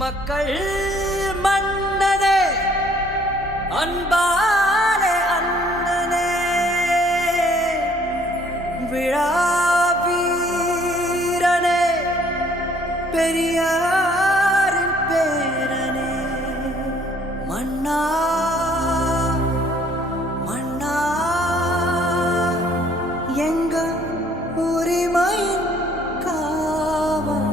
மக்கள் மன்னனே அன்பாலே அண்ணனே விழாவீரனே பெரியாரின் பேரனே மன்னா மன்னா எங்க உரிமையின் காவல்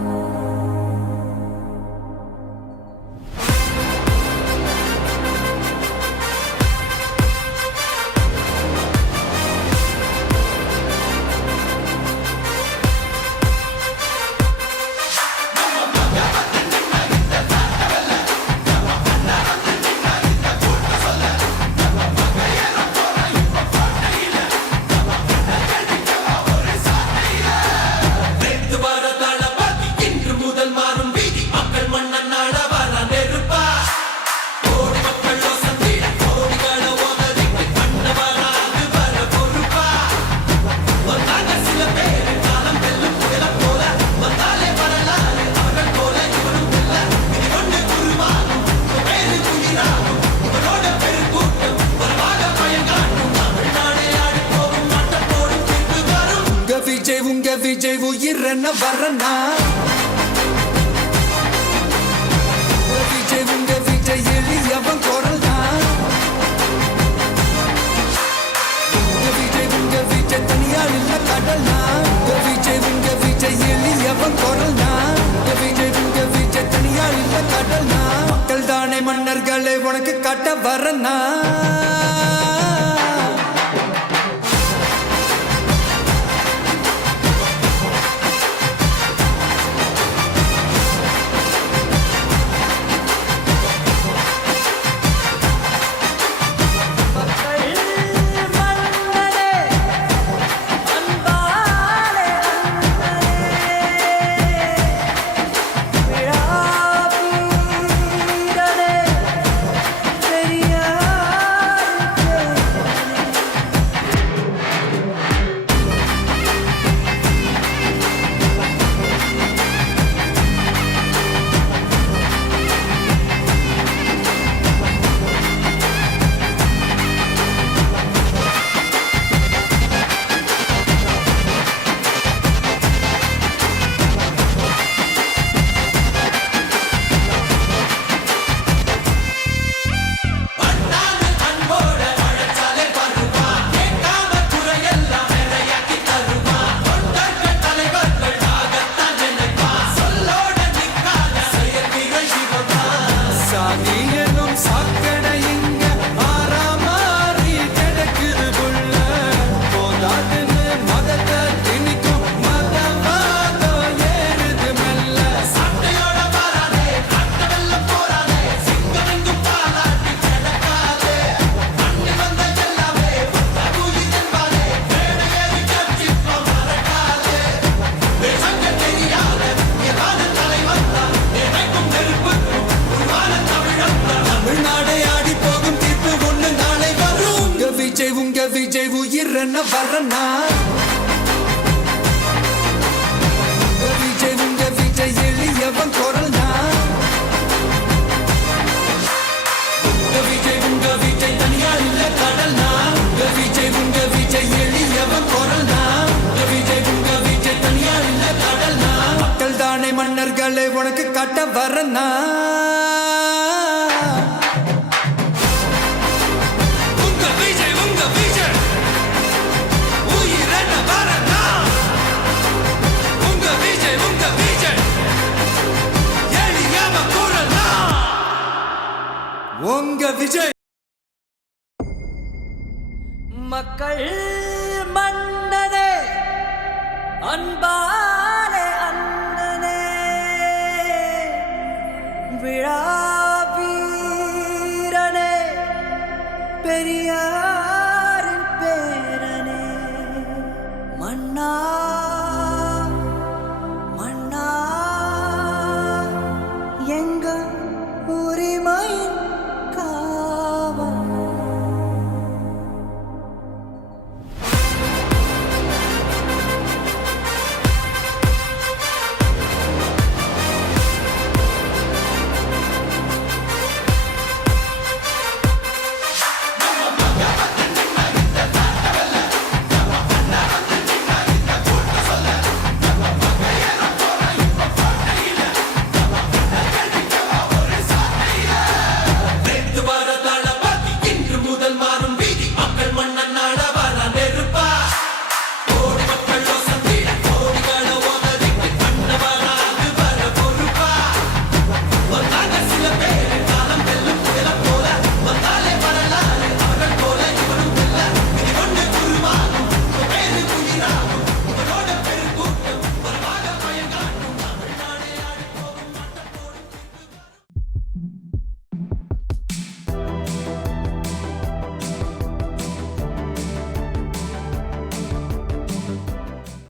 உங்க விஜய் உயிரன வரனா உங்க விஜய் எளியவன் குரல் தான் உங்க விஜய் தனியார் இல்ல கடல்னா உங்க விஜய் எளியவன் குரல் தான் உங்க விஜய் தனியார் இல்ல கடல்னா மக்கள் தானே மன்னர்களை உனக்கு காட்ட வரனா உங்க விஜய் உயிரன வரனா உங்க விஜய் எளியவன் குரல் தான் உங்க விஜய் தனியார் இல்ல கடல்னா உங்க விஜய் எளியவன் குரல் தான் உங்க விஜய் தனியார் இல்ல கடல்னா மக்கள் தானே மன்னர்களை உனக்கு காட்ட வரனா உங்க விஜய் மக்கள் மன்னனே அன்பா